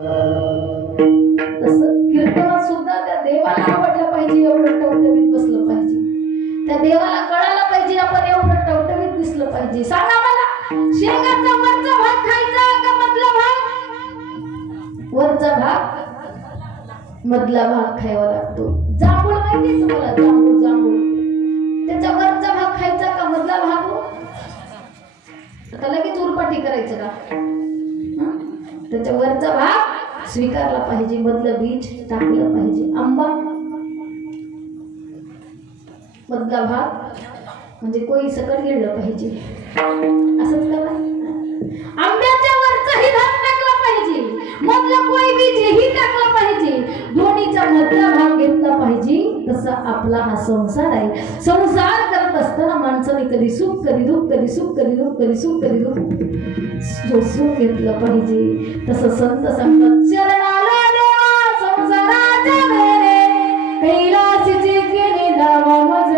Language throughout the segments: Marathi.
तसं कीर्तनात सुद्धा त्या देवाला आवडलं पाहिजे, एवढं टवटवीत बसलं पाहिजे, त्या देवाला कळायला पाहिजे आपण एवढं टवटवीत दिसलं पाहिजे. सांगा मला, शेंगाचा वरचा भाग खायचा का मधला भाग? वरचा भाग, मधला भाग खायला लागतो. जांभूळ माहिती तुम्हाला? जांभूळ, जांभूळ त्याचा वरचा भाग खायचा का मधला भाग? आता लगेच उरपाटी करायचं का? त्याच्या वरचा भाग स्वीकारला पाहिजे, मधलं बीज टाकलं पाहिजे. आंबा, मधला भाग म्हणजे कोई सकट गिळलं पाहिजे, असंच करा. आंब्याच्या वरचाही भाग टाकला पाहिजे, मधलं कोई बीज हेही टाकलं पाहिजे, दोन्हीचा मधला भाग घेतला पाहिजे. तसा आपला हा संसार आहे. संसार करत असताना माणसाने कधी सुख, कधी दुःख, कधी सुख, कधी दुःख, कधी सुख, कधी दुःख, जो सुख घेतलं पाहिजे. तसं संत सांगतात, शरणाला देवा संसाराच्या मेरे, कैलासीचे केले दावा मज.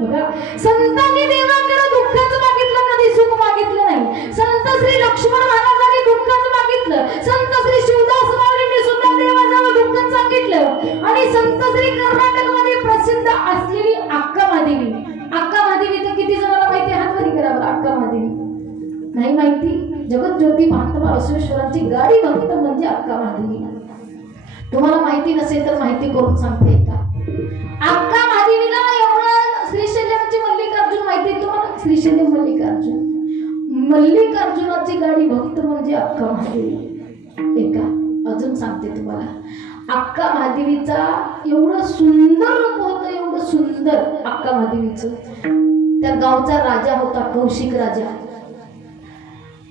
बघा, संतांनी देवाकडे दुःखच मागितलं, कधी सुख मागितलं नाही. संत श्री लक्ष्मण महाराजांनी दुःखच मागितलं, संत श्री शिवदास माऊलींनी सुद्धा देवाजवळ दुःखच सांगितलं. आणि संत श्री कर्नाटक मध्ये प्रसिद्ध असलेली अक्का महादेवी, अक्का महादेवी तर किती जणांना माहिती? हात वरी करा बरं. अक्का महादेवी नाही माहिती? जगत ज्योती महात्मा बसवेश्वरांची गाडी भक्त म्हणजे अक्का महादेवी. तुम्हाला माहिती नसेल तर माहिती करून सांगते का? अक्का महादेवीला एवढं श्रीशैल्यमची मल्लिकार्जुन माहिती आहे तुम्हाला? श्रीशैल्यम मल्लिकार्जुन, मल्लिकार्जुनाची गाडी भक्त म्हणजे अक्का महादेवी. एका अजून सांगते तुम्हाला, अक्का महादेवीचा एवढं सुंदर रूप होतं, एवढं सुंदर अक्का महादेवीचं. त्या गावचा राजा होता कौशिक राजा.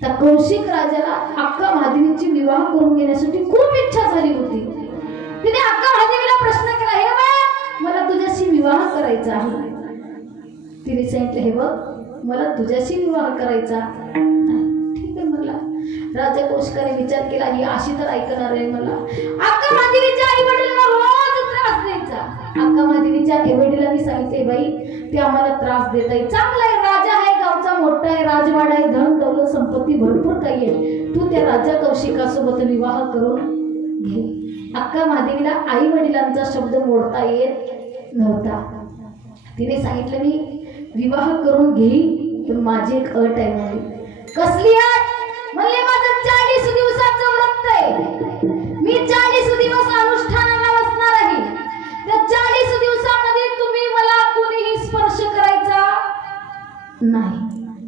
त्या कौशिक राजाला अक्का महादेवीची विवाह करून घेण्यासाठी खूप इच्छा झाली होती. तिने अक्का महादेवीला प्रश्न केला, हे बघ मला तुझ्याशी विवाह करायचा आहे. तिने सांगितलं, हे बघ मला तुझ्याशी विवाह करायचा नाही. ठीक आहे म्हणला. राजा कौशिकाने विचार केला, ही अशी तर ऐकणार आहे मला. अक्का महादेवीच्या आई वडिलांना रोज त्रास द्यायचा. अक्का महादेवीच्या आई वडिलांनी सांगितले, बाई ते आम्हाला त्रास देत आहे, चांगला आहे, राजा आहे, गावचा मोठा आहे, राजवाडा आहे, धन दौलत संपत्ती भरपूर काही आहे, तू त्या राजा कौशिकासोबत विवाह करून घे. अक्का महादेवीला आई वडिलांचा शब्द मोडता येत नव्हता. तिने सांगितलं, मी विवाह करून घेईन, पण माझी एक अट आहे. म्हणजे कसली अट? म्हणले, माझं 40 दिवसाचं व्रत आहे, मी 40 दिवस अनुष्ठानाला बसणार आहे. त्या 40 दिवसामध्ये तुम्ही मला कोणीही स्पर्श करायचा नाही.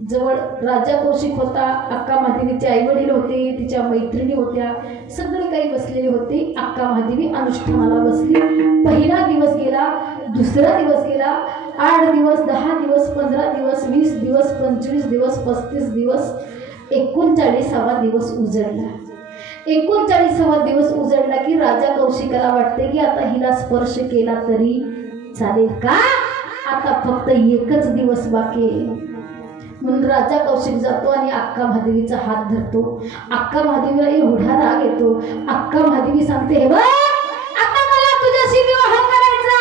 जवळ राजा कौशिक होता, अक्का महादेवीचे आई वडील होते, तिच्या मैत्रिणी होत्या, सगळे काही बसलेले होते. अक्का महादेवी अनुष्ठानाला बसली. पहिला दिवस गेला, दुसरा दिवस गेला, 8 दिवस, 10 दिवस, 15 दिवस, 20 दिवस, 25 दिवस, 35 दिवस, 39वा दिवस उजळला. 39वा दिवस उजळला की राजा कौशिकाला वाटते की आता हिला स्पर्श केला तरी चालेल का? आता फक्त एकच दिवस बाकी आहे. म्हणून राजा कौशिक जातो आणि अक्का महादेवीचा हात धरतो. अक्का महादेवीला एवढा राग येतो. अक्का महादेवी सांगते, हे बघ आता मला तुझ्याशी विवाह करायचा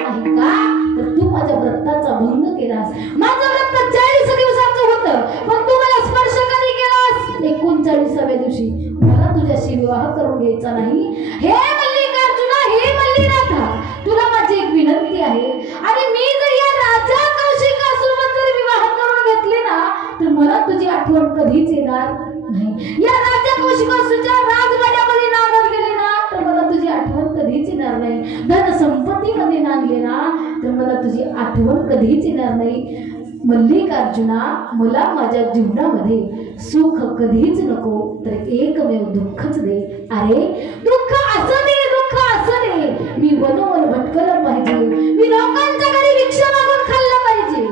नाही का? तर तू माझ्या व्रताचा भंग केलास. माझं व्रत 40 दिवसाचं होतं, पण तू मला स्पर्श कधी केलास? 39व्या दिवशी. मला तुझ्याशी विवाह करून घ्यायचा नाही. हे मल्लिकार्जुना, हे मल्लिनाथा, तुला माझी एक विनंती आहे, आणि मी जर या राजा कौशिकासोबत जर विवाह करून घेतले ना, तर मला तुझी आठवण कधीच येणार नाही. या राजा कौशिकाच्या राजवाड्यामध्ये नांदत गेले ना, तर मला तुझी आठवण कधीच येणार नाही. धन संपत्तीमध्ये नांदले ना, तर मला तुझी आठवण कधीच येणार नाही. मल्लिकार्जुना, मला माझ्या जीवनामध्ये सुख कधीच नको, तर एकमेव दुःखच दे. अरे दुःख असं दे, दुःख असं दे. मी वनोवन भटकलं पाहिजे, मी लोकांच्या घरी भिक्षा मागून खाल्लं पाहिजे,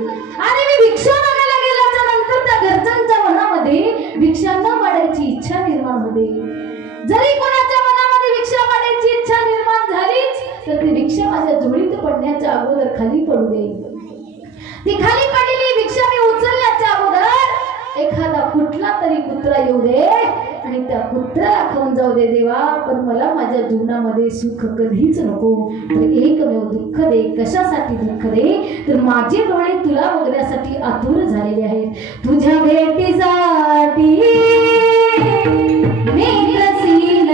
आणि मी भिक्षा मागायला गेल्याच्या नंतर त्या घरच्यांच्या मनामध्ये भिक्षा न मागायची इच्छा निर्माण होते. जरी कोणाच्या मनामध्ये भिक्षा मागायची इच्छा निर्माण झालीच, तर ती भिक्षा माझ्या झोळीत पडण्याच्या अगोदर खाली पडू दे. ती खाली पडलेली भिक्षा मी उचलण्याच्या अगोदर एखादा कुठला तरी कुत्रा येऊ दे आणि त्या कुत्र्याला खाऊन जाऊ दे देवा, पण मला माझ्या जीवनामध्ये सुख कधीच नको, तर एकमेव दुःख दे. कशासाठी दुःख दे? तर माझे डोळे तुला बघण्यासाठी आतुर झालेले आहेत. तुझ्या भेटीसाठी मी रसील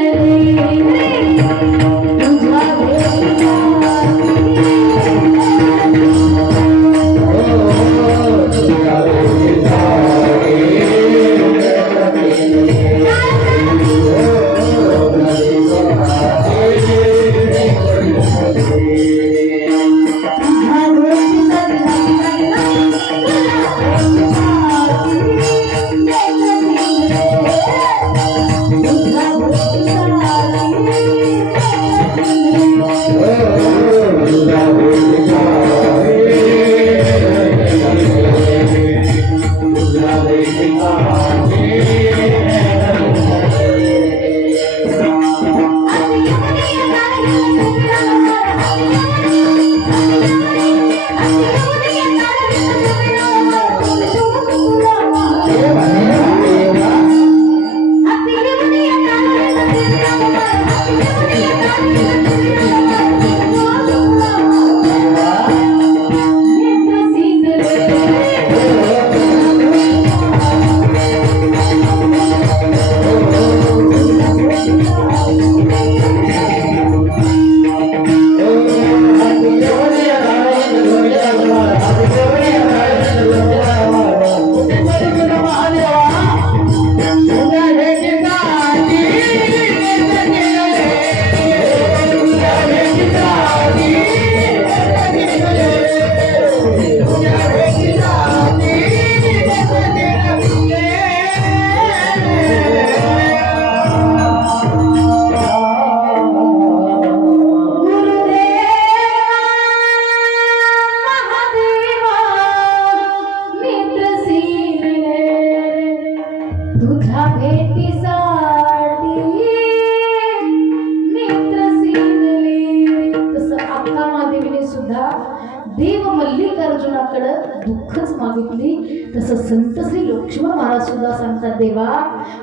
मल्लिकार्जुनाकडे दुःखच मागितली, तसं संत श्री लक्ष्मण महाराज सुद्धा सांगतात, देवा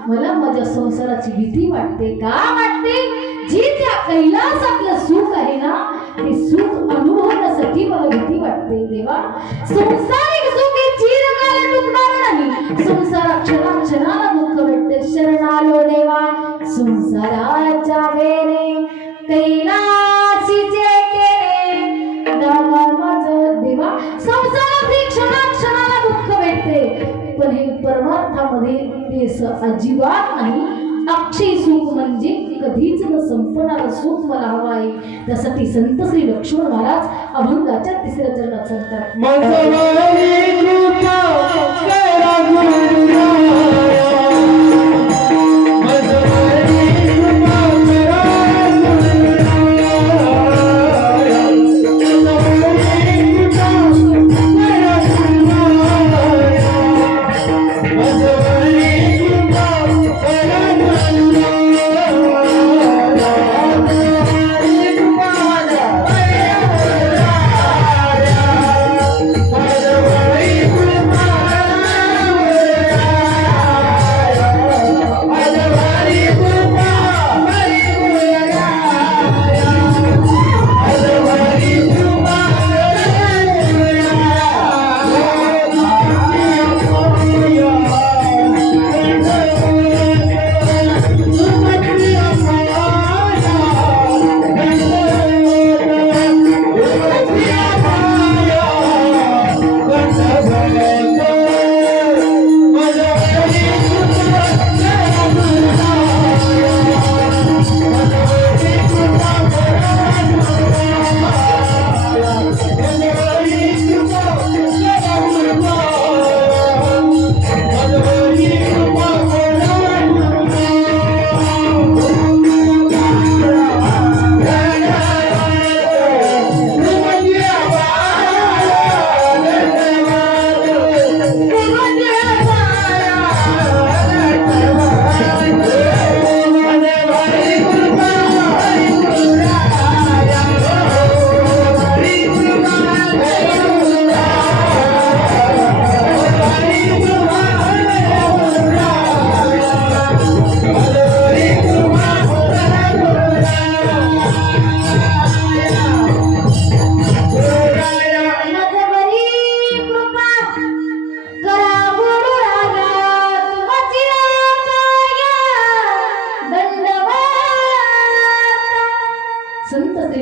मला माझ्या संसाराची भीती वाटते. का वाटते? जी त्या कैलासातलं सुख आहे ना, ते सुख अनुभवण्यासाठी मला भीती वाटते. देवा संसारिक सुख हे चिरकाल टिकणार नाही, संसारा क्षणाक्षणाला दुःख भेटते. शरणालो देवा संसाराच्या वेरे कैलासीचे केले दावा माझं. देवा संसारात क्षणाक्षणाला दुःख भेटते, पण हे परमार्थामध्ये ते अजिबात नाही. अक्षय सुख म्हणजे कधीच न संपणारं सुख मला हवं आहे. त्यासाठी संत श्री लक्ष्मण महाराज अभंगाच्या तिसऱ्या चरणात सांगतात,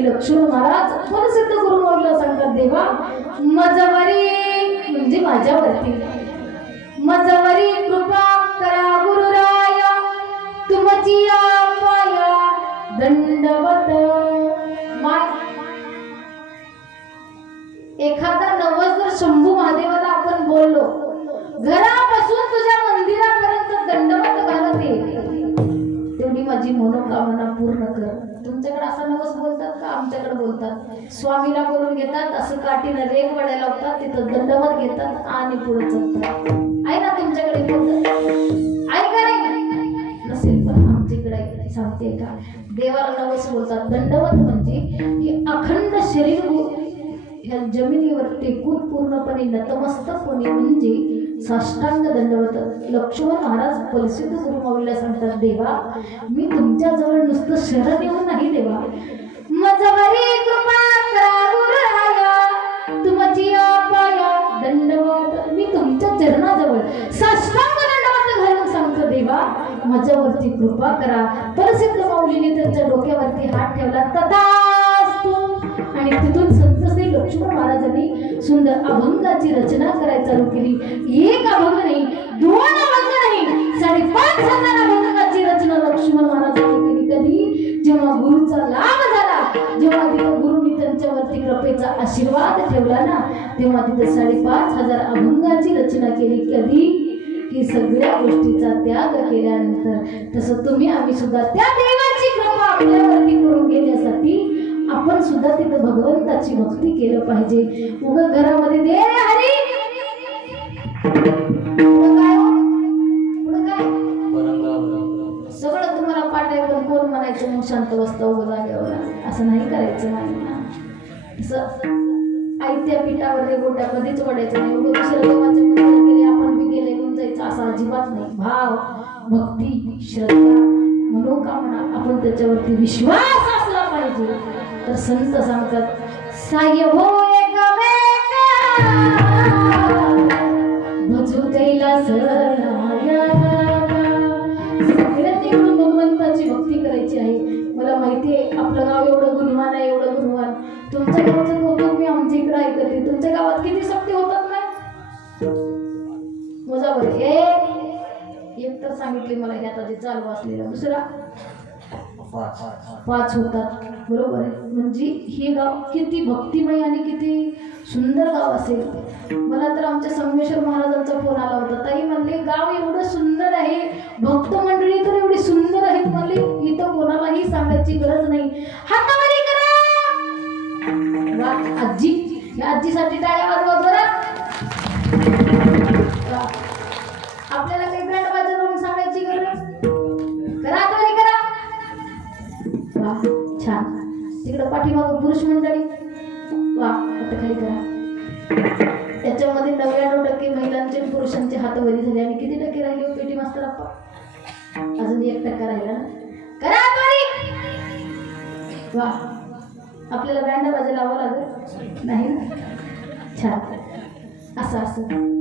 लक्ष्मण महाराज प्रसिद्ध गुरुमाऊलीला सांगतात, देवा मजवरी म्हणजे माझ्यावरती मजवरी कृपा करा गुरुराया, तुमची पाया दंडवत. एखादा नवस जर शंभू महादेवाला आपण बोललो, घरापासून तुझ्या मंदिरापर्यंत दंडवत घालत ये, तेवढी माझी मनोकामना पूर्ण कर. तुमच्याकडे असा नवस बोलतात का? आमच्याकडे बोलतात. स्वामीला बोलून घेतात, असं काठीनं रेग वड्या लावतात, तिथं दंडवत घेतात आणि पुढे चालतात. आहे ना तुमच्याकडे बोलतात? आहे का नाही? नसेल, पण आमच्याकडे सांगते का, देवाला नवस बोलतात. दंडवत म्हणजे की अखंड शरीर ह्या जमिनीवर टेकून पूर्णपणे नतमस्तकपणे म्हणजे साष्टांग दंडवत. लक्ष्मण महाराज प्रसिद्ध गुरुमाऊलीला सांगतात, देवा मी तुमच्या जवळ नुसतं शरण येऊन नाही, देवा मजवरी कृपा करा गुरुराया, तुमची पाया दंडवत. मी तुमच्या चरणाजवळ साष्टांग दंडवत घालून सांगतो, देवा माझ्यावरती कृपा करा. प्रसिद्ध माऊलीने त्यांच्या डोक्यावरती हात ठेवला, तथास्तु. आणि तिथून संत श्री लक्ष्मण महाराजांनी सुंदर अभंगाची रचना करायला चालू केली. एक अभंग नाही, दोन अभंग नाही, 5,500 अभंगाची रचना लक्ष्मण महाराजांनी केली. कधी? जेव्हा गुरुचा लाभ झाला, जेव्हा तिथं गुरुनी त्यांच्यावरती कृपेचा आशीर्वाद ठेवला ना, तेव्हा तिथे 5,500 अभंगाची रचना केली. कधी? ही सगळ्या गोष्टीचा त्याग केल्यानंतर. तसं तुम्ही आम्ही सुद्धा त्या देवाची कृपा आपल्यावरती करून घेण्यासाठी आपण सुद्धा तिथं भगवंताची भक्ती केलं पाहिजे. उगाच घरामध्ये दे हरी सगळं तुम्हाला पाठ आहे, पण कोण म्हणायचं मग शांत बसता उभं जागेवर, असं नाही करायचं. नाही आयत्या पिठावर रेगोट्या कधीच वडायचं नाही. एवढं दुसऱ्या देवाच्या मंदिरात गेले आपण बी गेले घेऊन जायचं असं अजिबात नाही. भाव, भक्ती, श्रद्धा, मनोकामना आपण त्याच्यावरती विश्वास असला पाहिजे. तर संत सांगतात साय हो भजू कैलास सगळ्यात इकडून भगवंताची भक्ती करायची आहे. मला माहिती आहे आपलं गाव एवढं गुणवान आहे, एवढं गुणवान. तुमच्या गावचं कौतुक मी आमच्या इकडे ऐकते. तुमच्या गावात किती सक्ती होतात नाही मोजा बरं. एक तर सांगितले मला ह्यात आधी चालू असलेला, दुसरा 5 होतात. बरोबर आहे. म्हणजे हे गाव किती भक्तिमय आणि किती सुंदर गाव असेल. मला तर आमच्या संगमेश्वर महाराजांचा फोन आला होता. ताई म्हणले गाव एवढं सुंदर आहे, भक्त मंडळी तर एवढी सुंदर आहेत म्हणले, इथं कोणालाही सांगायची गरज नाही. हातावरी करा. वा आजी, या आजीसाठी टाळ्या वाजवा बरं. आपल्याला काही बँड वाजवून लावून सांगायची गरज करा. हातावरी करा. वा छान. तिकडं पाठीमागं पुरुष मंडळी. वा हात खाली करा. त्याच्यामध्ये 99% महिलांचे पुरुषांचे हात वरी झाले आणि किती टक्के राहिले पेटी मास्तर अप्पा? अजून 1% राहिला ना. करा वरी. वा आपल्याला बँड वाजा लावावं लागेल नाही ना. छान. असं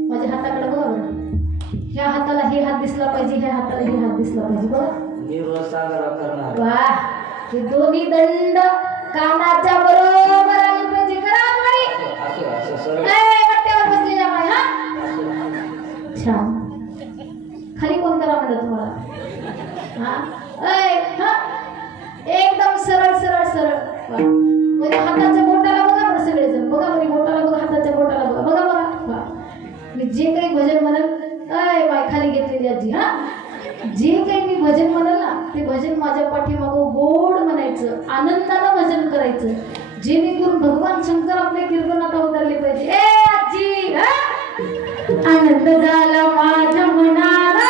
माझ्या हाताकडे बघा बरं. ह्या हाताला हे हात दिसला पाहिजे, ह्या हाताला हे हात दिसला पाहिजे बघा. वा हे दोन्ही दंड कानाच्या बरोबर आले पाहिजे. करा वाट्यावर बसलेल्या पाय. हा छान. खाली कोण करा म्हणलं तुम्हाला? हा एकदम सरळ सरळ सरळ. म्हणजे हाताच्या बोटाला बघा बरं सगळेजण. बघा बरी बोटाला बघा, हाताच्या बोटाला बघा. बघा बघा. मी जे काही भजन म्हणेल बाय खाली घेतलेली आजी. हा जे काही मी भजन म्हणेल ना ते भजन माझ्या पाठीमागं गोड म्हणायचं, आनंदानं भजन करायचं, जेणेकरून भगवान शंकर आपल्या कीर्तनात अवतरले पाहिजे. ए आजी आनंद झाला माझ्या मनाला.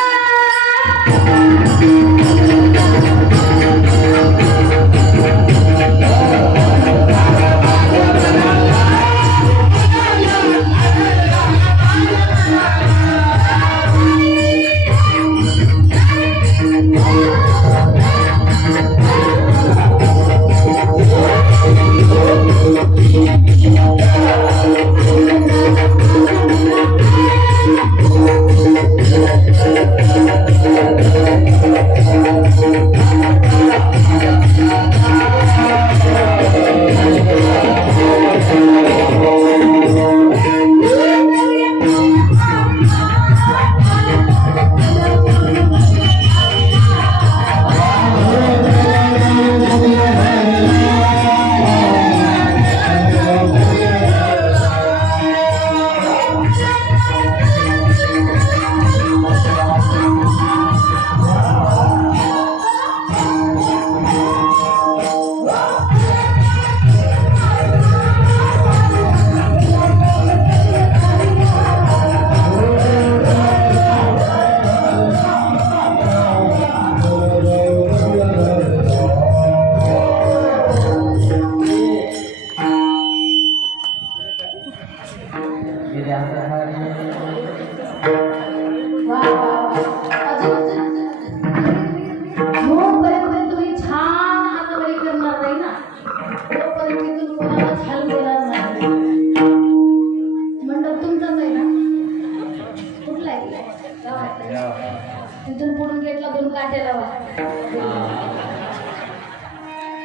तिथून पुढून गेटला 2 काट्या लावा.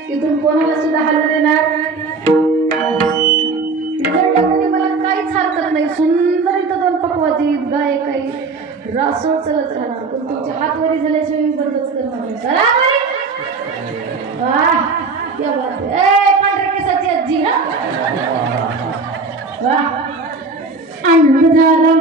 तिथून कोणाला सुद्धा हलू देणार मला काहीच हरकत नाही. सुंदर इथं 2 पकवाची गाय काही रासोड चलत राहणार, पण तुमचे हात वरी झाल्याशिवाय मी बंदच करणार. क्या बात आहे. पांढऱ्या केसाची आजी. हा वा आनंद झाला.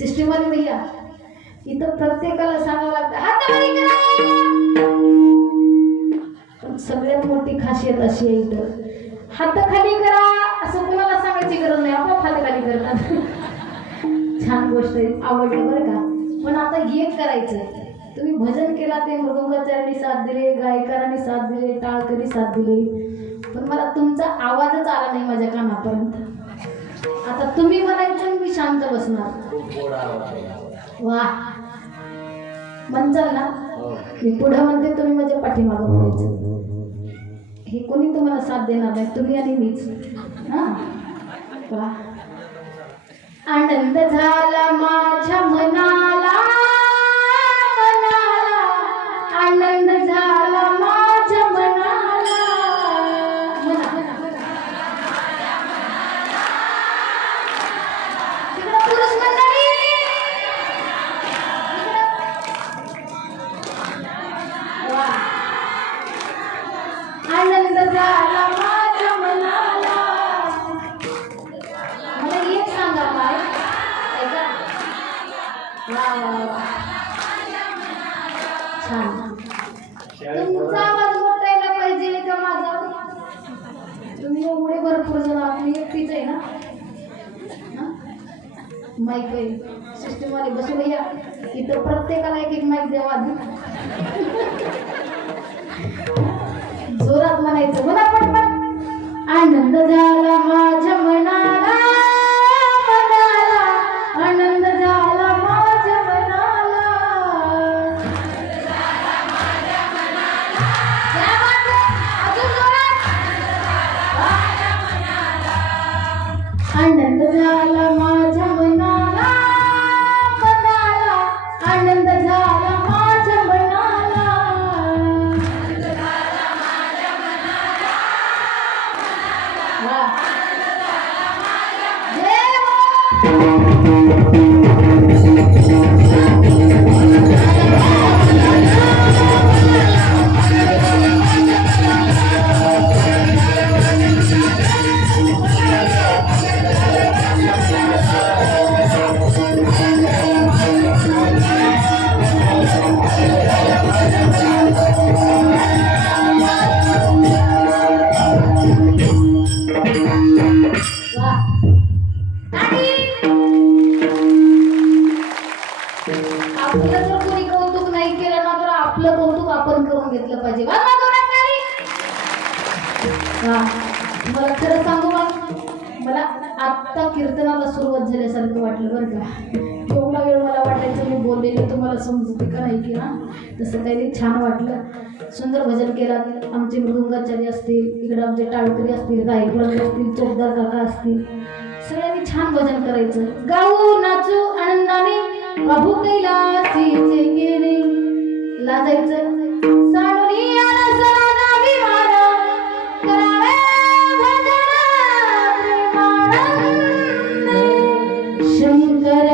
सिस्टीमवाले भैया इथं प्रत्येकाला सांगावं लागतं हात खाली करा. पण सगळ्यात मोठी खासियत अशी आहे इथं हात खाली करा असं कोणाला सांगायची गरज नाही, आपोआप हात खाली करतात. छान गोष्ट आहे, आवडली बरं का. पण आता एक करायचं, तुम्ही भजन केला ते मृदुंगाचार्यांनी साथ दिले, गायकारांनी साथ दिले, टाळकरी साथ दिले, पण मला तुमचा आवाजच आला नाही माझ्या कानापर्यंत. आता तुम्ही म्हणायचं मी शांत बसणार. वा म्हणचाल ना, मी पुढं म्हणते तुम्ही माझ्या पाठीमागं म्हणायचं. हे कोणी तुम्हाला साथ देणार नाही, तुम्ही आणि मीच. हा वा. आनंद झाला माझ्या मनाला, मनाला आनंद झाला माझ्या मनाला. तिकडं पुरुष मंडळी, वा. आनंद झाला माझ्या मनाला. मला एक सांगा काय ऐका. वा वा वा छान. तुमचा आवाज मोठा यायला पाहिजे का माझा? तुम्ही एवढे भरपूर जण आहात, मी एकटीच आहे ना. माईक आहे सिस्टमवाले बसू भैया, इथं प्रत्येकाला एक एक माईक द्यावा आधी. जोरात म्हणायचं, म्हणा पटपट. आनंद झाला माझ्या मनाला, मनाला आनंद झाला माझ्या मनाला. क्या बात आहे, अजून जोरात. आनंद झाला माझ्या मनाला, मनाला आनंद झाला माझ्या मनाला. वा. वा. आपलं जर कोणी कौतुक नाही केलं ना तर आपलं कौतुक आपण करून घेतलं पाहिजे. वा वा जोरात ताली. वा. मला खरं सांगू का, मला आत्ता कीर्तनाला सुरुवात झाल्यासारखं वाटलं बरं का. एवढा वेळ मला वाटायचं मी बोललेलं तुम्हाला समजते का नाही की ना, तसं काही नाही. छान वाटलं, सुंदर भजन केला. आमचे मृदुंगाचार्य असतील, इकडे आमचे टाळकरी असतील, गायक असतील, चोपदार काका असतील, सगळ्यांनी छान भजन करायचं. गाऊ नाचू आनंदाने, बाबू कैलासीचे गेले. लाजायचं साडूनी आला सरादा विमान, करावे भजन प्रेमानंदे शंकर.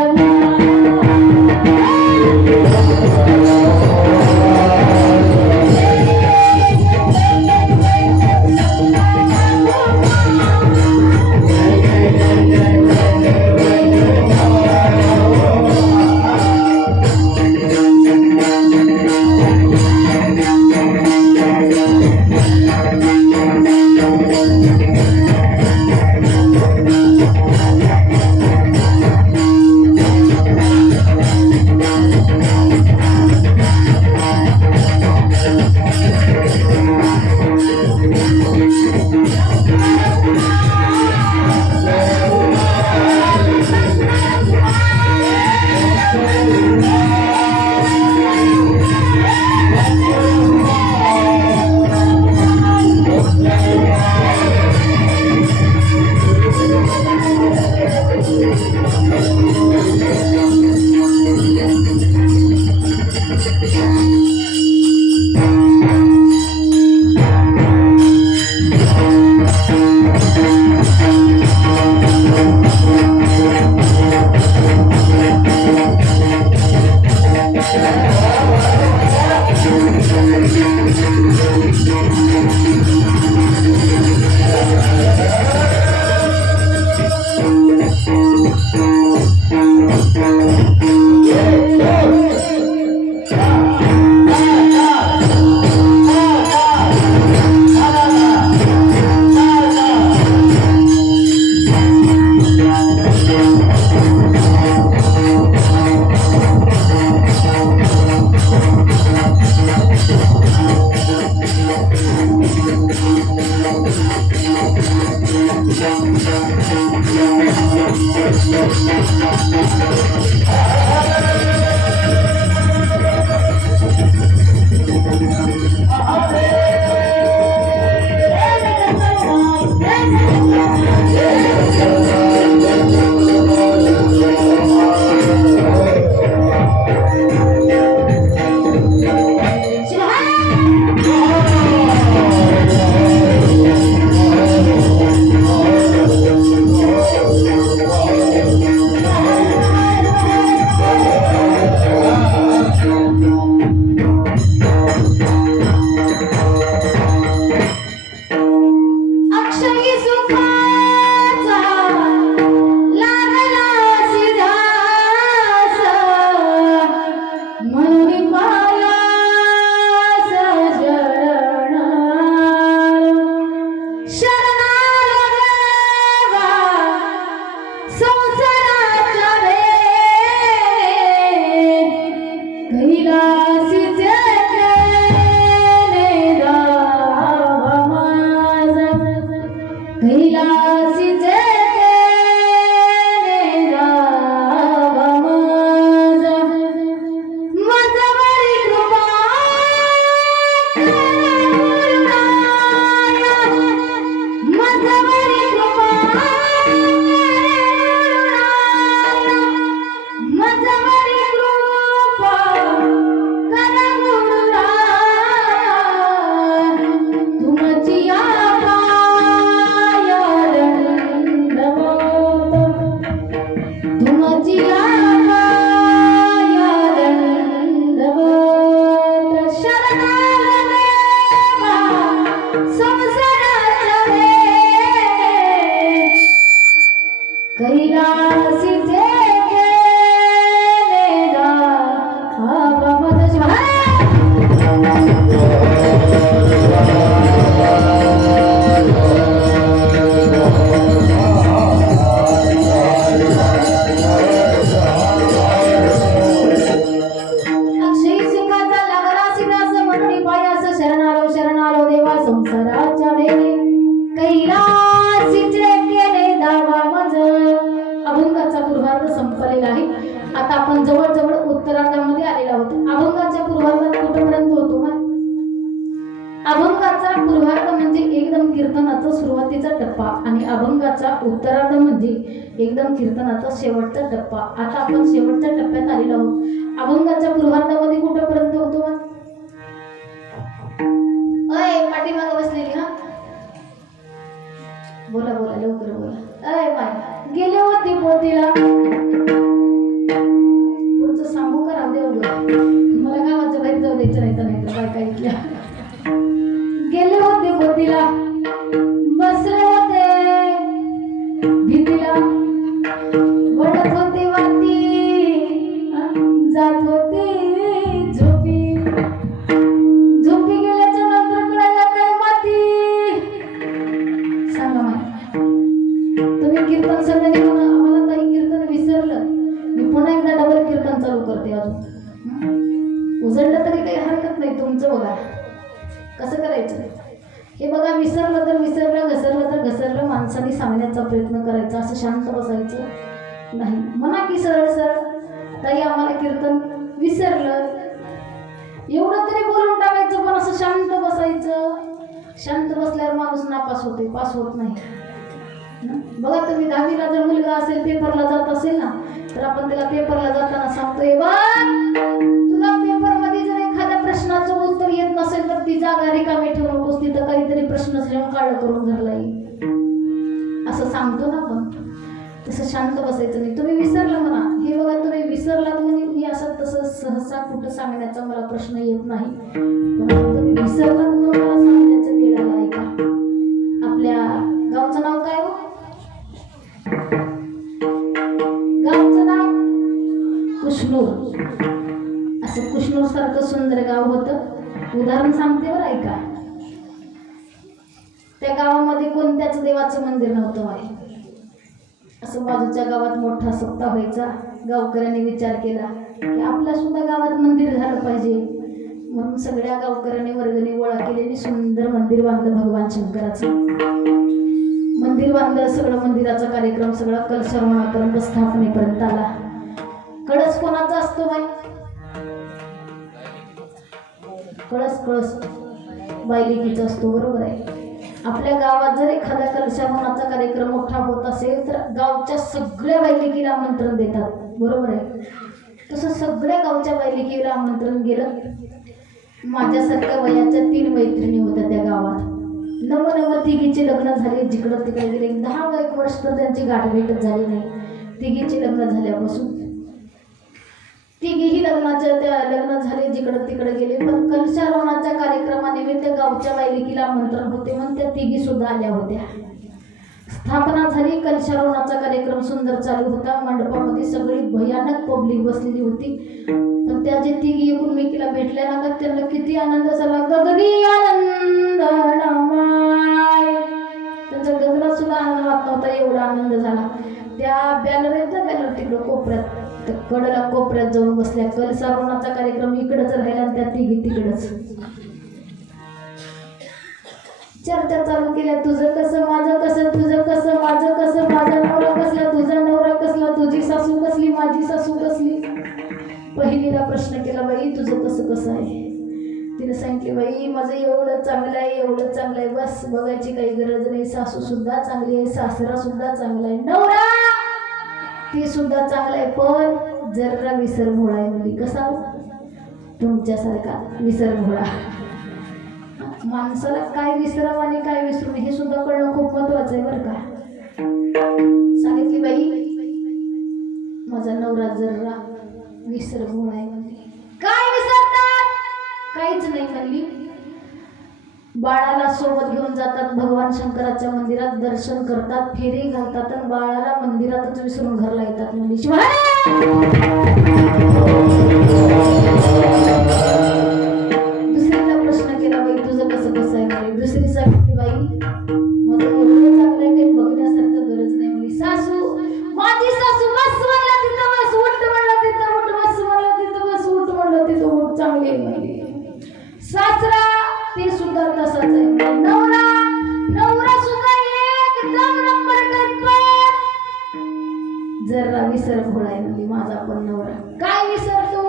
उत्तरार्ध म्हणजे एकदम कीर्तनाचा शेवटचा टप्पा. आता आपण शेवटच्या टप्प्यात आलेलो आहोत. अभंगाच्या पूर्वार्धामध्ये कुठपर्यंत होतो? अय पाठीमागे बसलेली, हा बोला बोला लवकर बोला. अय बाय गेले होते पोतीला, पुढचं सांगू का राहू देऊ, मला गावाच्या बाहेर जाऊ द्यायचं नाही तर नाही तर काय इथल्या. गेले होते पोतीला, बसले होते भीतीला, वळत होते वाटी, जात होते झोपी. झोपी गेल्याच्या नंतर कळायला काय माती. सांगा माहिती तुम्ही कीर्तन संध्याने म्हणून आम्हाला काही कीर्तन विसरलं, मी पुन्हा एकदा डबल कीर्तन चालू करते. अजून उजळलं तरी काही हरकत नाही, तुमचं बघा कसं करायचं हे बघा. विसरलं तर विसरलं, घसरलं तर घसरलं, माणसाने सांगण्याचा प्रयत्न करायचा, असं शांत बसायचं नाही. म्हणा की सरळ सरळ ताई आम्हाला कीर्तन विसरलं एवढं तरी बोलून टाकायचं, पण असं शांत बसायचं. शांत बसल्यावर माणूस नापास होते, पास होत नाही. बघा तुम्ही 10वीला जर मुलगा असेल, पेपरला जात असेल ना, तर आपण त्याला पेपरला जाताना सांगतोय बा तुला पेपरमध्ये जर एखाद्या प्रश्नाचं उत्तर येत नसेल तर ती जागा रिकामी ठेवू नकोस, तिथं काहीतरी प्रश्न लिहून काळं करून धरलाय असं सांगतो ना आपण. तसं शांत बसायचं नाही. तुम्ही विसरलं म्हणा, हे बघा तुम्ही विसरलात म्हणून मी असं तसं सहसा कुठं सांगण्याचा मला प्रश्न येत नाही, पण तुम्ही विसरलात म्हणून मला सांगण्याचं वेळ आला आहे का. आपल्या गावचं नाव काय हो? गावचं नाव कुशनूर. असं कुशनूर सारखं सुंदर गाव होतं. उदाहरण सांगते बरं ऐका. त्या गावामध्ये कोणत्याच देवाचं मंदिर नव्हतं माहिती. असं बाजूच्या गावात मोठा सप्ताह व्हायचा. गावकऱ्यांनी विचार केला की आपल्या सुद्धा गावात मंदिर झालं पाहिजे, म्हणून सगळ्या गावकऱ्यांनी वर्गणी गोळा केलेली सुंदर मंदिर बांधलं भगवान शंकराचं. मंदिर बांधलं, सगळं मंदिराचा कार्यक्रम सगळा कलशारोहणापर्यंत स्थापनेपर्यंत आला. कळस कोणाचा असतो बाई? कळस बायलेकीचा असतो, बरोबर आहे. आपल्या गावात जर एखाद्या कलशारोहणाचा कार्यक्रम मोठा होत असेल तर गावच्या सगळ्या बायलेकीला आमंत्रण देतात, बरोबर आहे. तसं सगळ्या गावच्या बायलेकीला आमंत्रण गेलं. माझ्यासारख्या वयाच्या 3 मैत्रिणी होत्या त्या गावात. नव तिघीचे लग्न झाले, जिकडं तिकडे गेले. 10-1 वर्ष तर त्यांची गाठभेटच झाली नाही. तिघीचे लग्न झाल्यापासून तिघीही लग्न झाले, जिकडं तिकडे गेले. पण कलशारोहणाच्या कार्यक्रमानिमित्त गावच्या बायलेकीला आमंत्रण होते म्हणून त्या तिघी सुद्धा आल्या होत्या. स्थापना झाली, कलशारोहणाचा कार्यक्रम सुंदर चालू होता. मंडपामध्ये सगळी भयानक पब्लिक बसलेली होती. पण त्या जे तिघी एकमेकीला भेटल्या ना, त्यांना किती आनंद झाला. गगनी आनंद नामाय, त्यांचा गगनात सुद्धा आनंद वाटत नव्हता, एवढा आनंद झाला. त्या बॅनर तिकडं कोपऱ्यात जाऊन बसल्या. कलशारोहणाचा कार्यक्रम इकडंच राहिला आणि त्या तिघी तिकडंच चर्चा चालू केल्या. तुझं कसं, माझं कसं, तुझं कसं, माझं कसं, माझा नवरा कसला, तुझा नवरा कसला, तुझी सासू कसली, माझी सासू कसली. पहिलीला प्रश्न केला, बाई तुझं कसं आहे? तिने सांगितले, बाई माझं एवढं चांगलं आहे, एवढं चांगलं आहे, बस बघायची काही गरज नाही. सासू सुद्धा चांगली आहे, सासरा सुद्धा चांगला आहे, नवरा ती सुद्धा चांगला आहे, पण जरा विसरभोळा आहे. म्हणजे कसा? तुमच्यासारखा विसरभोळा. माणसाला काय विसरावं आणि काय विसरू नये हे सुद्धा कळणं खूप महत्वाचं आहे, बरं का. सांगितली, बाई माझा नवरा जरा विसरभोळा आहे. म्हणजे काय विसरतात? काहीच नाही म्हणली. बाळाला सोबत घेऊन जातात भगवान शंकराच्या मंदिरात, दर्शन करतात, फेरी घालतात आणि बाळाला मंदिरातच विसरून घरला येतात. म्हणजे शिवाय दुसरीला प्रश्न केला, बाई तुझं कसं आहे? दुसरी सांगितली, बाई माझं एवढं चांगलं आहे, काही बघण्यासारखं गरज नाही. म्हणजे माझी सासू बस म्हणलं तिथं बस, उठ म्हणलं तिथं उठ, बस म्हणलं तिथं बस, उठ म्हणलं तिथं उठ, चांगली आहे. म्हणजे सासरा ते सुद्धा तसाच आहे. नवरा सुद्धा एकदम नंबर जरा विसरभोळा आहे. म्हणजे माझा पण नवरा काय विसरतो?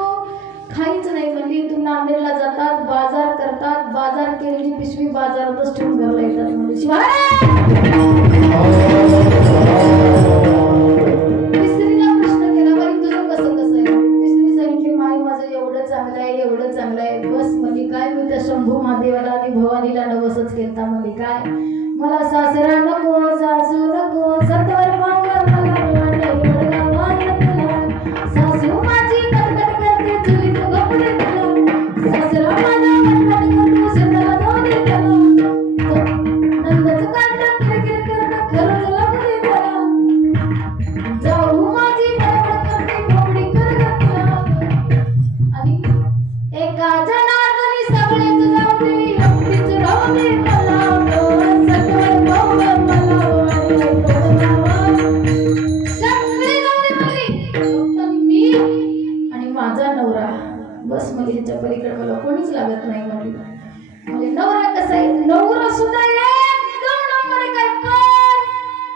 काहीच नाही. म्हणजे तू नांदेडला जातात, बाजार करतात, बाजार केलेली पिशवी बाजारातच ठेवून घरला येतात. म्हणजे तिसरीला प्रश्न केला, बाई तुझं कसं आहे? तिसरी सांगितली, माई माझं एवढं चांगलं आहे, एवढं चांगलं आहे, बस. म्हणजे काय मी त्या शंभू महादेवाला आणि भवानीला नवसच केलता. म्हणजे काय मला सासरा नको, सासू नको, सत्वर मांग सासू माझी कटकट करते, चुलीत कपडे तुला, सासरा माझा कटकट करतो, शेताला जाऊ दे त्याला, नंदच काढलं किरकिर करणं खरंच लागू त्याला, जाऊ माझी बडबड करते, कोंबडी कर तुला, आणि एका जनार्दनी सगळेच जाऊ दे, एकटीच राहू दे मला, सगळं पाहून मला माझा नवरा बस. मला ह्याच्या पलीकडे मला कोणीच लागत नाही. म्हणजे नवरा कसा आहे? नवरा सुद्धा एकदम नंबर आहे. काय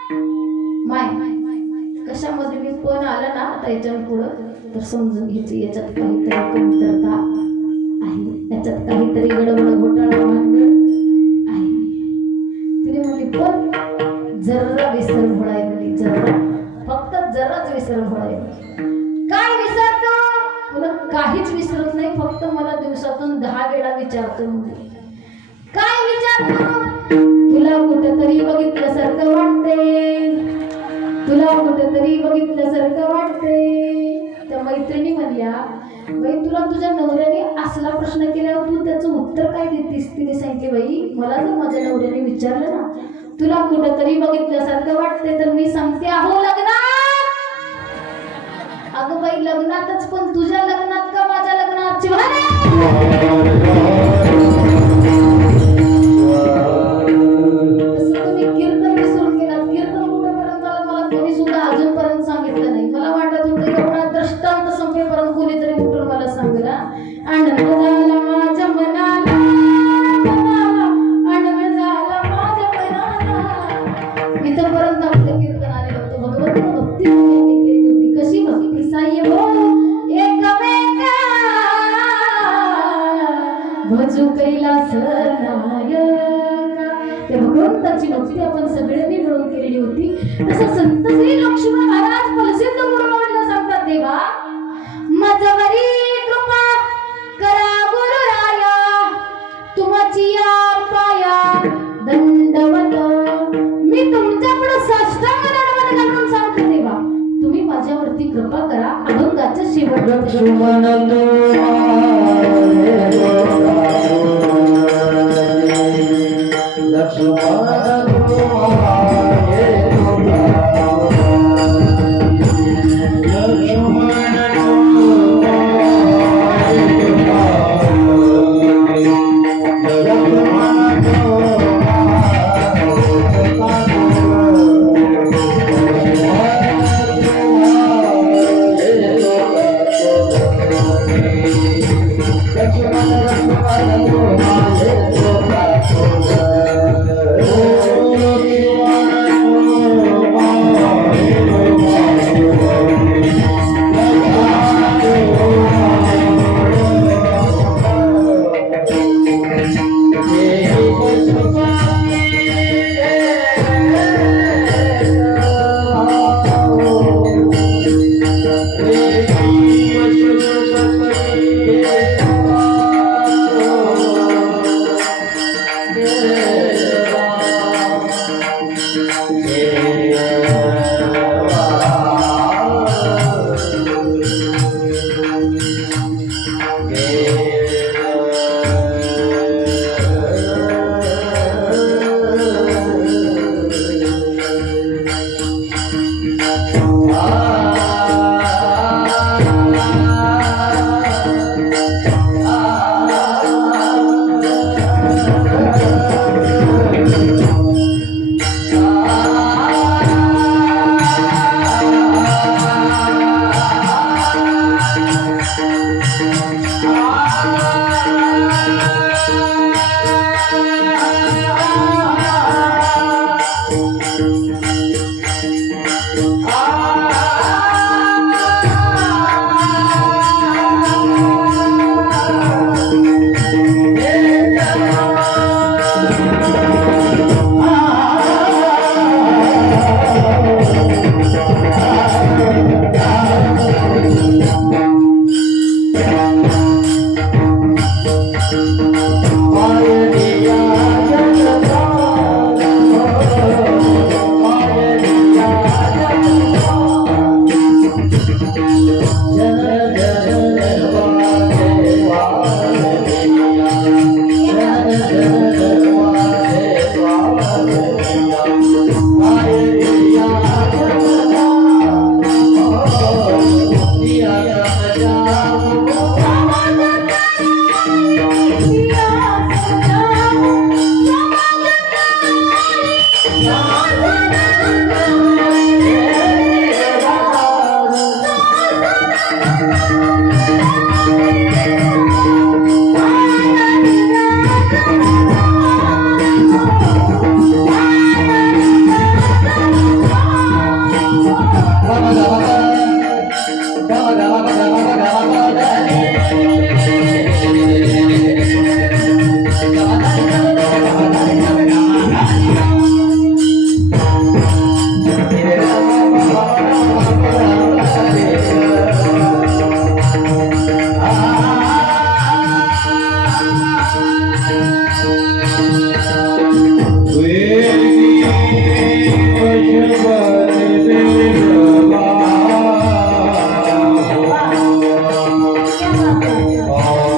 पण माय कशामध्ये मी पण आलं ना आता याच्या पुढं तर समजून घ्यायचं याच्यात काहीतरी कमतरता आहे, याच्यात काहीतरी गडबड घोटाळा भानगड आहे. तिने म्हणली पण जरा विसरभोळा आहे. म्हणजे जरा, फक्त जराच विसरभोळा आहे. काय विसरतो? तुला काहीच विसरत नाही, फक्त मला दिवसातून 10 वेळा विचारतो. म्हणजे काय विचारतो? तुला कुठेतरी बघितल्यासारखं वाटते, तुला कुठेतरी बघितल्यासारखं वाटते. त्या मैत्रिणी म्हणल्या, बाई तुला तुझ्या नवऱ्याने असला प्रश्न केल्यावर तू त्याचं उत्तर काय देतेस? तिने सांगितले, बाई मला जर माझ्या नवऱ्याने विचारलं ना तुला कुठेतरी बघितल्यासारखं वाटते तर मी सांगते, अहो लग्नात. अगं बाई लग्नातच, पण तुझ्या लग्नात का माझ्या लग्नात? तसं तुम्ही कीर्तन विसरून गेलात. कीर्तन कुठेपर्यंत आलं मला कोणी सुद्धा अजूनपर्यंत सांगितलं नाही. मला वाटत होतं एवढा दृष्टांत संपेपर्यंत कोणीतरी उठून मला सांगला. आनंद झाला माझ्या मनाला, आनंद झाला माझ्या मनाला. मी तर कैलास नायका. त्या भगवंताची भक्ती आपण सगळ्यांनी मिळून केलेली होती. तसं संत श्री लक्ष्मण महाराज प्रसिद्ध गुरुवांना सांगतात, देवा माझ्यावरी कृपा करा गुरुराया, तुमची या पाया दंडवत. मी तुमच्या पुढे साष्टांग दंडवत घालून सांगते, देवा तुम्ही माझ्यावरती कृपा करा. अभंगाचा शेवट. लक्ष्मण Oh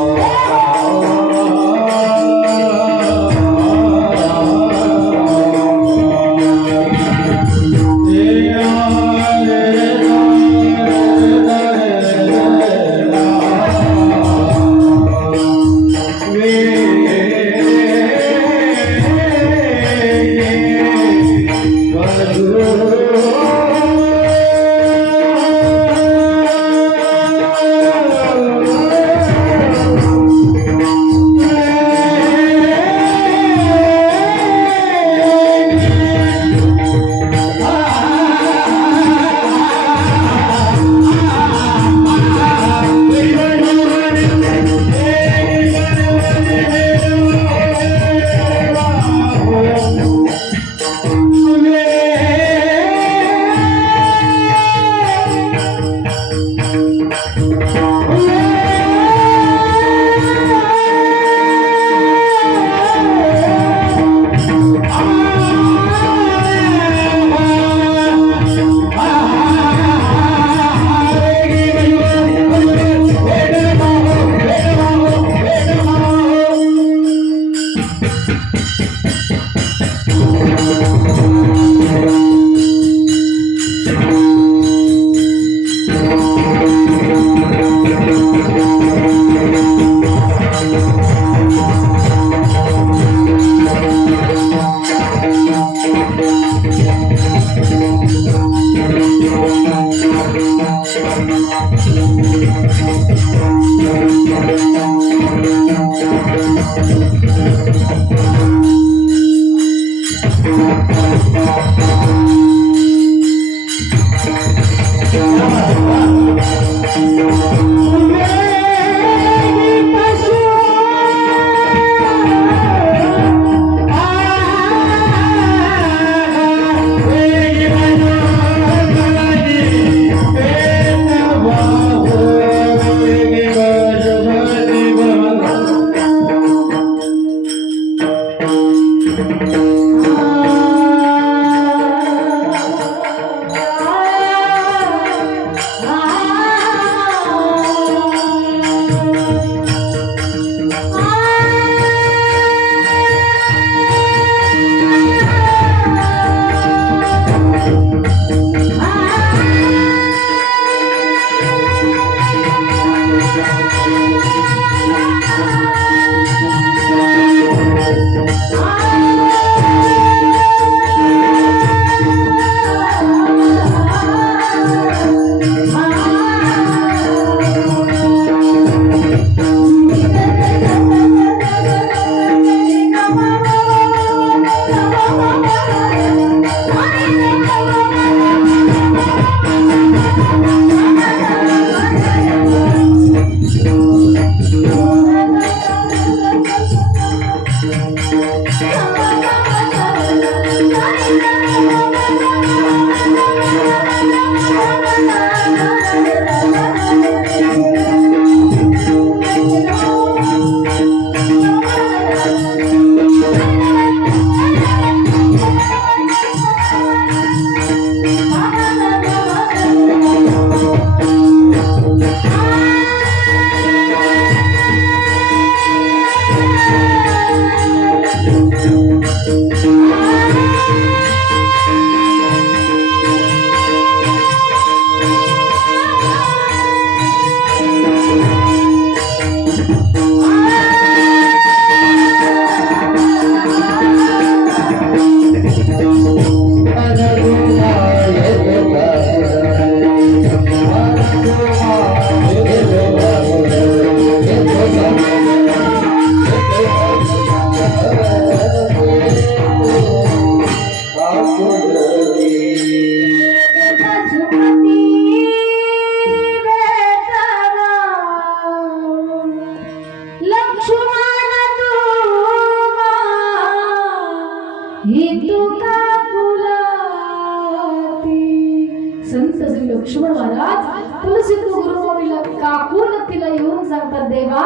संत श्री लक्ष्मण महाराज तुलसी गुरुमाऊलीला काकून तिला येऊन सांगतात, देवा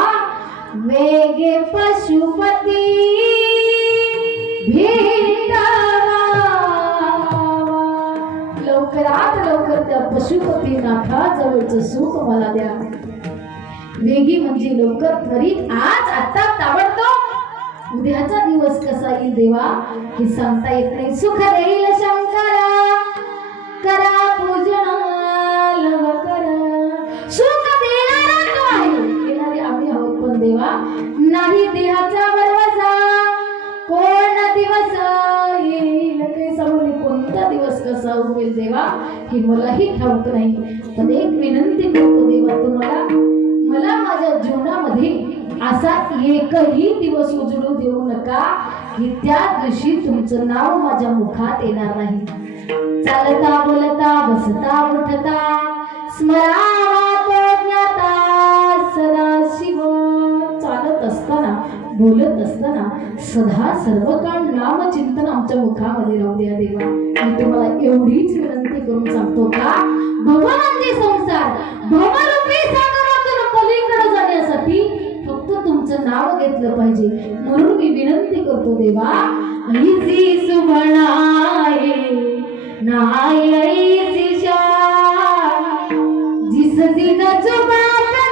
वेगे पशुपती भेटावा, लवकरात लवकर त्या पशुपतीनाथा जवळचं सुख मला द्या. वेगी म्हणजे लवकर, त्वरित, आज आता ताबडतोब. उद्याचा दिवस कसा येईल देवा हे सांगता येत नाही. सुख देईल शंकरा करा पूजन लवकर, सुख देणारा तो आहे, देणारे आम्ही आहोत, पण देवा नाही देहाचा भरवसा, कोण दिवस येईल ते समोर, कोणता दिवस कसा उगवेल देवा हे मलाही ठाऊक नाही. पण एक विनंती करतो देवा तुम्हाला, मला माझ्या जीवनामध्ये असा एकही दिवस उजळू देऊ नका की त्या दिवशी तुमचं नाव माझ्या मुखात येणार नाही. चालता बोलता बसता उठता स्मरावा तो ज्ञाता सदाशिव. चालत असताना बोलत असताना सदा सर्व काळ नामचिंतन आमच्या मुखामध्ये राहू द्या देवा. मी तुम्हाला एवढीच विनंती करून सांगतो का भगवानाचे संसार भवरूपी सागरातून पलीकडे जाण्यासाठी फक्त तुमचं नाव घेतलं पाहिजे. म्हणून मी विनंती करतो देवा, ऐसी सुभणाए नाय ऐसी शान, जिस दिन जुबा पे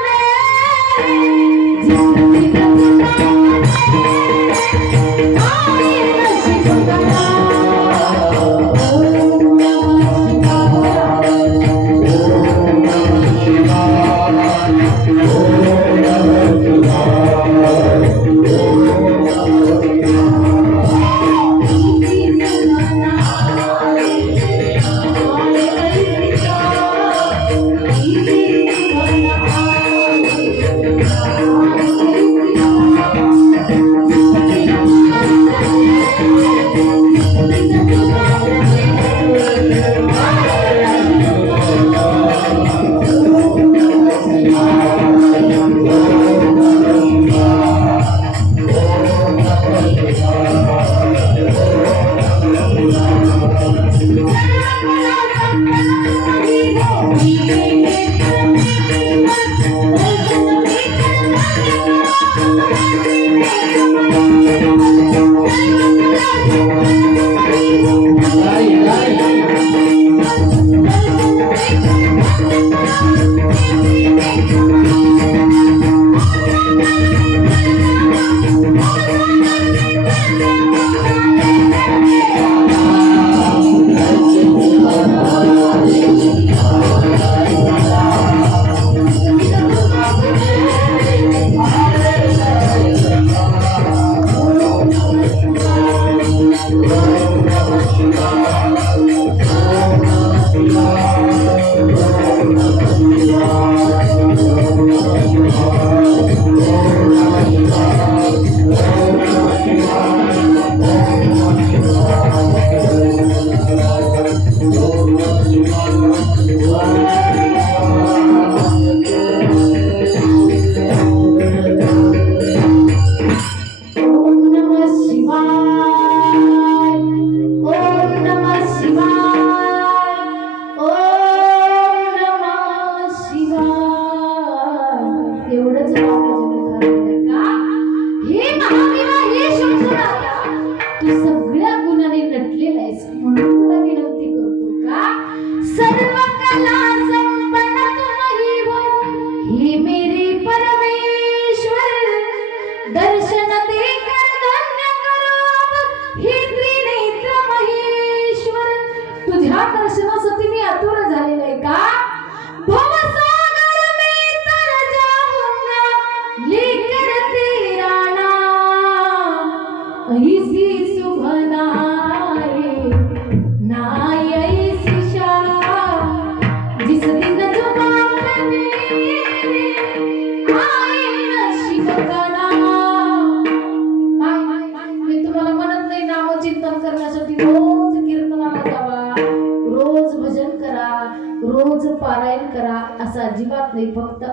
जिस दिन जुबा आए नशीब का. ओम नमः शिवाय, ओम नमः शिवाय.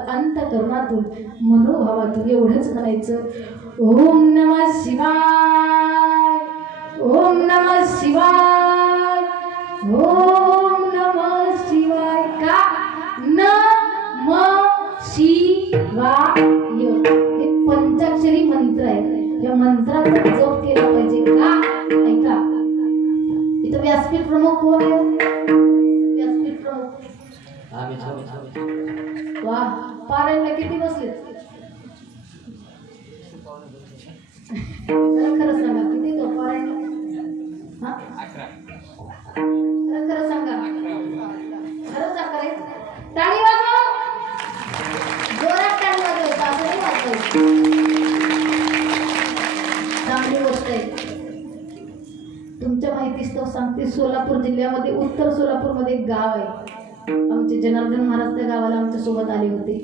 अंतःकरणातून मनोभावातून एवढंच म्हणायचं, ओम नमः शिवाय, ओम नमः शिवाय, ओम नमः शिवाय. का? नमः शिवाय हे पंचाक्षरी मंत्र आहे. या मंत्राचा जप केला पाहिजे. का? ऐका, इथं व्यासपीठ प्रमुख कोण आहे? व्यासपीठ प्रमुख वा, पारायणला किती बसले? खरं सांगा, किती तो पारायणला? खरं सांगा, खरंच आहे? टाळी वाजवा, जोरात टाळी वाजवायचं, असं नाही वाजवायचं. चांगली गोष्ट आहे. तुमच्या माहितीच तो सांगते, सोलापूर जिल्ह्यामध्ये उत्तर सोलापूरमध्ये एक गाव आहे. आमचे जनार्दन महाराज त्या गावाला आमच्या सोबत आले होते.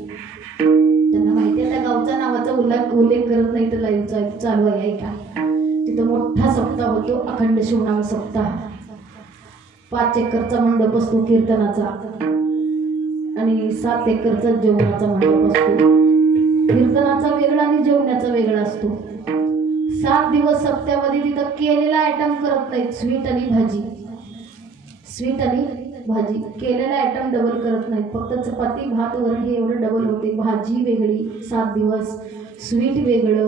त्यांना माहिती आहे त्या गावच्या नावाचा उल्लेख करत नाही तर लाईव्ह चालू आहे का. तिथं मोठा सप्ताह होतो, अखंड शिवनाम सप्ताह. 5 एकरचा मंडप असतो कीर्तनाचा आणि 7 एकरचा जेवणाचा मंडप असतो. कीर्तनाचा वेगळा आणि जेवणाचा वेगळा असतो. 7 दिवस सप्त्यामध्ये तिथं केलेला आयटम करत नाहीत. स्वीट आणि भाजी, स्वीट आणि भाजी, केलेला आयटम डबल करत नाहीत. फक्त चपाती भात वरण हे एवढं डबल होते. भाजी वेगळी 7 दिवस, स्वीट वेगळं,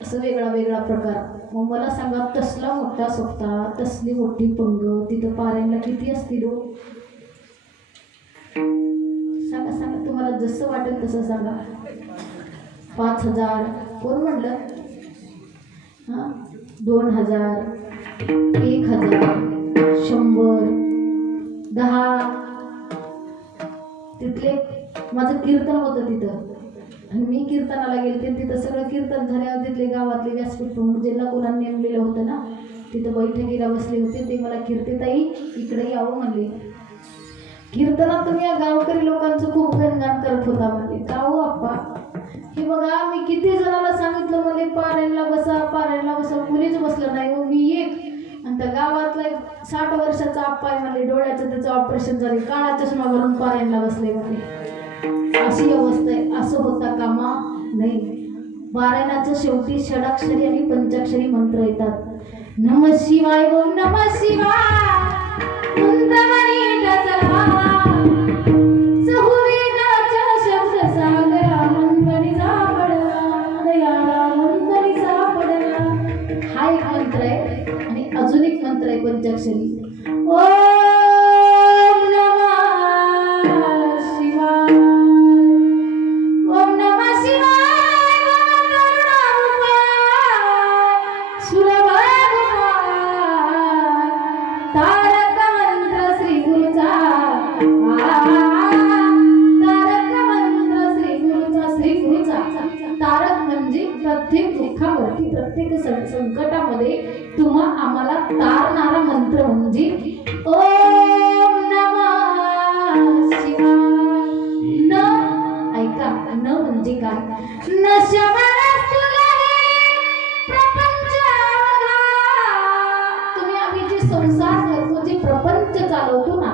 असं वेगळा वेगळा प्रकार. मग मला सांगा, तसला मोठा सप्ताह, तसली मोठी पंगत, तिथं पारायणला किती असतील हो? सांगा सांगा, तुम्हाला जसं वाटेल तसं सांगा. 5000 कोण म्हटलं? 2000, 1000, 100, 10. तिथले माझं कीर्तन होतं तिथं आणि मी कीर्तनाला गेले. तिथं सगळं कीर्तन झाल्यावर तिथले गावातले व्यासपीठ प्रमुख ज्यांना कोणाला नेमलेलं होतं ना, तिथं बैठकीला बसले होते. ते मला कीर्तिताई इकडे यावं म्हणले. कीर्तनात तुम्ही या गावकरी लोकांचं खूप गुणगान करत होता म्हणले. का हो आप्पा? हे बघा, मी किती जणाला सांगितलं मला पारायणला बसा, पारायणला बसा, कुणीच बसलं नाही. मग मी एक आणि त्या गावातला 60 वर्षाचा आप्पा आहे म्हणले, डोळ्याचं त्याचं ऑपरेशन झाले, काळा चष्मा घालून पारायणला बसले म्हणले. अशी अवस्था आहे. असं होता कामा नाही. पारायणाच्या शेवटी षडाक्षरी आणि पंचाक्षरी मंत्र येतात. नमः शिवाय, ओम नमः शिवाय, कुंदमणी गजला, चहुवेदाच्या शब्द सागरा, मंदणीचा पडला, दयाळा मंदणीचा पडला. हा एक मंत्र आहे. आणि अजून एक मंत्र आहे पंचाक्षरी. ओम नमः शिवाय, ओम नमः शिवाय, सुलभ तारक मंत्र श्री गुरुचा, तारक मंत्र श्री गुरुचा. श्री गुरुचा तारक म्हणजे प्रत्येक दुःखावरती, प्रत्येक संकटामध्ये तुम्हा आम्हाला तारणारा मंत्र म्हणजे ओम नमः शिवाय. न ऐका, न म्हणजे काय? न शबरस तुला प्रपंच. तुम्ही आम्ही जे संसार करतो, जे प्रपंच चालवतो ना,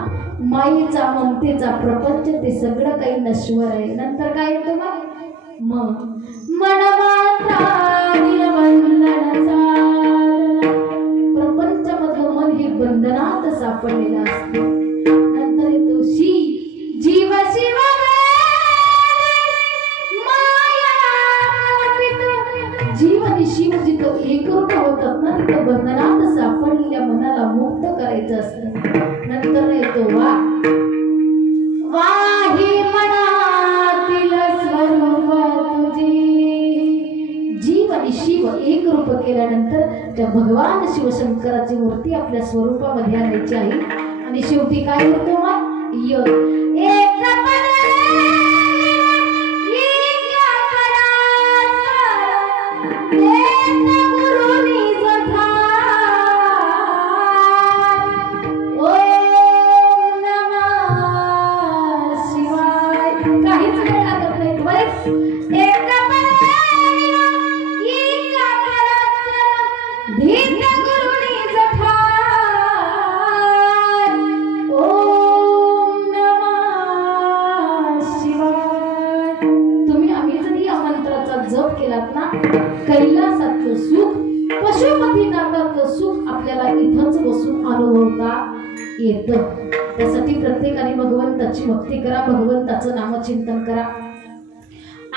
मायेचा ममतेचा प्रपंच, ते सगळं काही नश्वर आहे. नंतर काय येतं मग मनमात्रा प्रपंचामधलं मन हे बंधनात सापडलेलं असतं. नंतर येतो जीव शिव जीव आणि शिव जिथं एकरूप होतात ना, तिथं बंधनात सापडलेल्या मनाला मुक्त करायचं असतं. नंतर येतो वा हे मनातील स्वरूप तुझे. जीव आणि शिव एक रूप केल्यानंतर त्या भगवान शिवशंकराची मूर्ती आपल्या स्वरूपामध्ये आणायची आहे. आणि शेवटी काय होतो मग? एक कैलासातलं सुख, पशुपतीनाथातलं सुख आपल्याला इथंच बसून अनुभवता येतं. त्यासाठी प्रत्येकाने भगवंताची भक्ती करा, भगवंताचं नामचिंतन करा.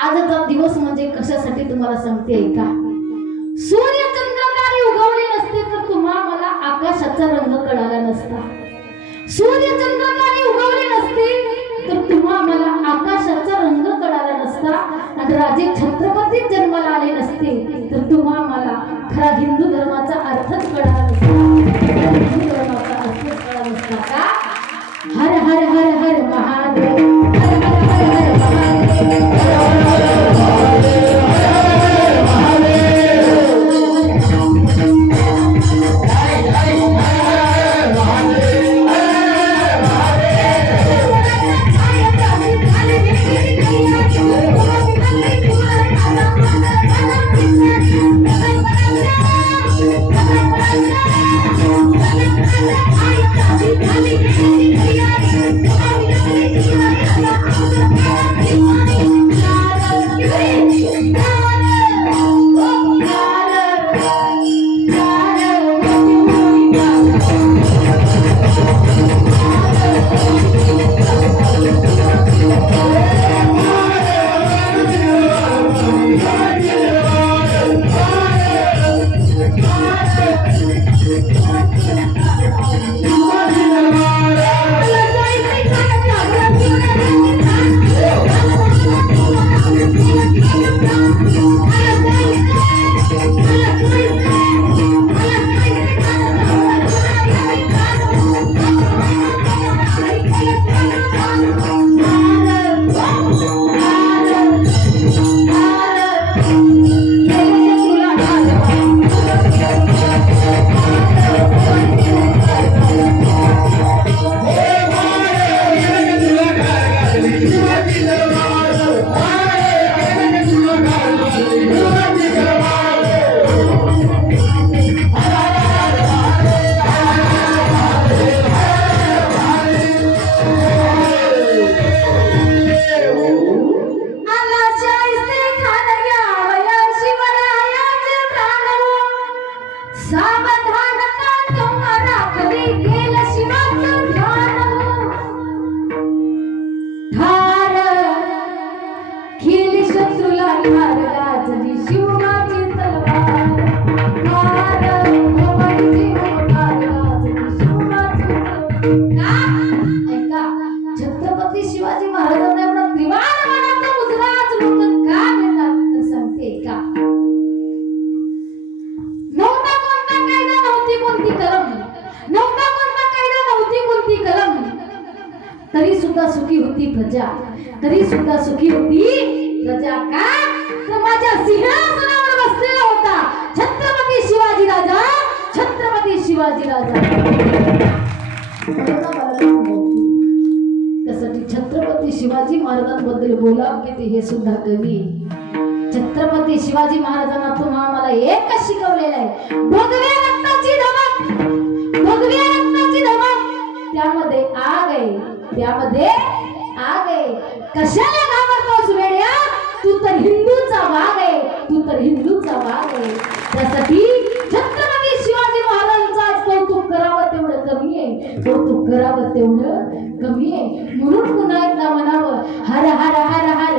आजचा दिवस म्हणजे कशासाठी तुम्हाला सांगते का? सूर्य चंद्रतारे उगवले नसते तर तुम्हा मला आकाशाचा रंग कळाला नसता. सूर्य चंद्रतारे उगवले नसते तर तुम्हा मला आकाशाचा रंग कळाला नसता. आणि राजे छत्रपती जन्माला आले नसते तर तुम्हा मला खरा हिंदू धर्माचा अर्थच कळाला नसता. हिंदू धर्माचा अर्थच कळाला नसता का? हर हर हर हर महादेव, हर हर हर हर महादेव. तरी सुद्धा सुखी होती प्रजा, तरी सुद्धा सुखी होती प्रजा. का? तर माझ्या सिंहासनावर बसलेला होता छत्रपती शिवाजी राजा, छत्रपती शिवाजी राजा. त्यासाठी छत्रपती शिवाजी महाराजांबद्दल बोलावं की हे सुद्धा कवी. छत्रपती शिवाजी महाराजांना तुम्हा मला एकच शिकवलेलं आहे, भगव्या रक्ताची धमक, भगव्या रक्ताची धमक, त्यामध्ये आग आहे, त्यामध्ये आग आहे. कशाला घाबरतोस वेड्या? तू तर हिंदूचा वाघ आहे, तू तर हिंदूचा वाघ आहे. त्यासाठी छत्रपती शिवाजी महाराजांचं कौतुक करावं तेवढं कमी आहे, कौतुक करावं तेवढं कमी आहे. म्हणून पुन्हा एकदा म्हणावं हर हर हर हर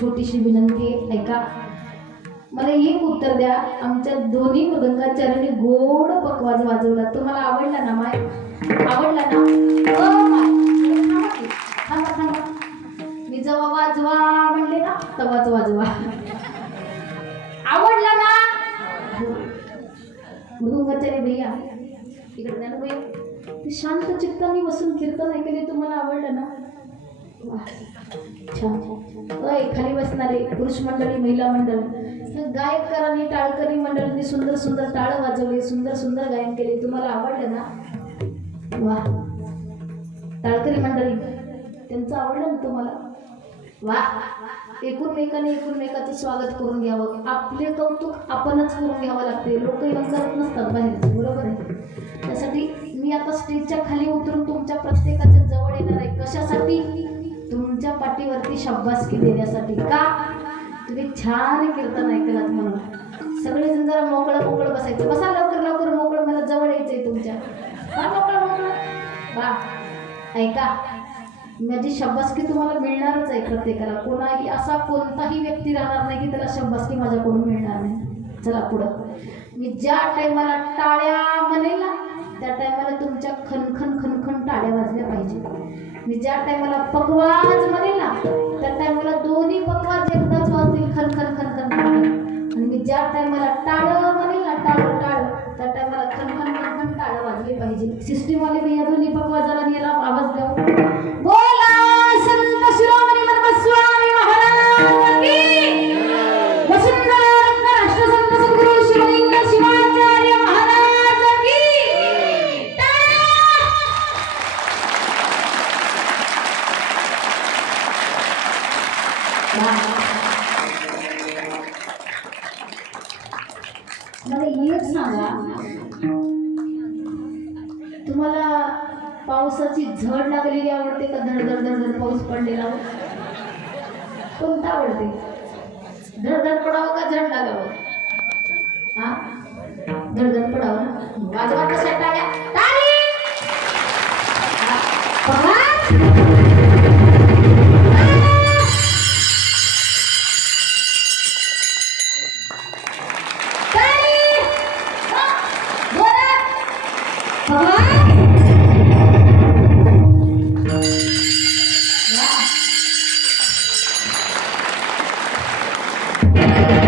छोटीशी विनंती आहे, ऐका. मला एक उत्तर द्या, आमच्या दोन्ही मृदंगाचार्यांनी गोड पकवाज वाजवला, तुम्हाला आवडला ना माय? आवडला ना? माय थांबा थांबा, मी जेव्हा वाजवा म्हणले ना तेव्हाच वाजवा. आवडला ना? मृदंगाचार्य भैया इकडे द्या ना भैया, ते शांत चित्ताने बसून कीर्तन ऐकले, तुम्हाला आवडलं ना? छान. खाली बसणारे पुरुष मंडळी, महिला मंडळ, गायककारांनी, टाळकरी मंडळींनी सुंदर सुंदर टाळ वाजवले, सुंदर सुंदर गायन केले, तुम्हाला आवडलं ना? वा. टाळकरी मंडळी, त्यांचं आवडलं ना तुम्हाला? वा. एकमेकाचं स्वागत करून घ्यावं, आपले कौतुक आपणच करून घ्यावं लागते, लोक येऊन करत नसतात बाहेर, बरोबर आहे? त्यासाठी मी आता स्टेजच्या खाली उतरून तुमच्या प्रत्येकाच्या जवळ येणार आहे. कशासाठी? तुमच्या पाठीवरती शाबासकी देण्यासाठी. का? तुम्ही छान कीर्तन ऐकलात म्हणून. सगळेजण जरा मोकळं बसायचं. बसा लवकर लवकर मोकळं, मला जवळ यायचंय तुमच्या. मोकळं. वा. ऐका, माझी शाबासकी तुम्हाला मिळणारच आहे प्रत्येकाला. कोणाही असा कोणताही व्यक्ती राहणार नाही की त्याला शाबासकी माझ्याकडून मिळणार नाही. चला पुढं. मी ज्या टायमाला टाळ्या म्हणेल ना त्या टायमाला तुमच्या खनखन टाळ्या वाजल्या पाहिजे. मी ज्या टायमाला पकवाज म्हणेल ना त्या टायमाला दोन्ही पकवाज एकदाच वाजतील, खनखन. आणि मी ज्या टायमाला टाळ म्हणेल ना टाळ त्या टायमाला खनखन टाळ वाजली पाहिजे. सिस्टीमवाले मी या दोन्ही पकवाजाला नेला आवाज द्यावा. बोला संत शिरोमणी मनमस्वामी महाराज की, वसुंधरा रत्न राष्ट्रसंत सद्गुरु शिवलिंग शिवाचार्य महाराज की. मला एक सांगा, तुम्हाला पावसाची झड लागलेली आवडते का धडधड पाऊस पडलेला? कोणता आवडते? धडधड पडावं का झड लागावं? हा, धडधड पडावं ना. वाजवा कशा टाळ्या. टाळी. Yeah.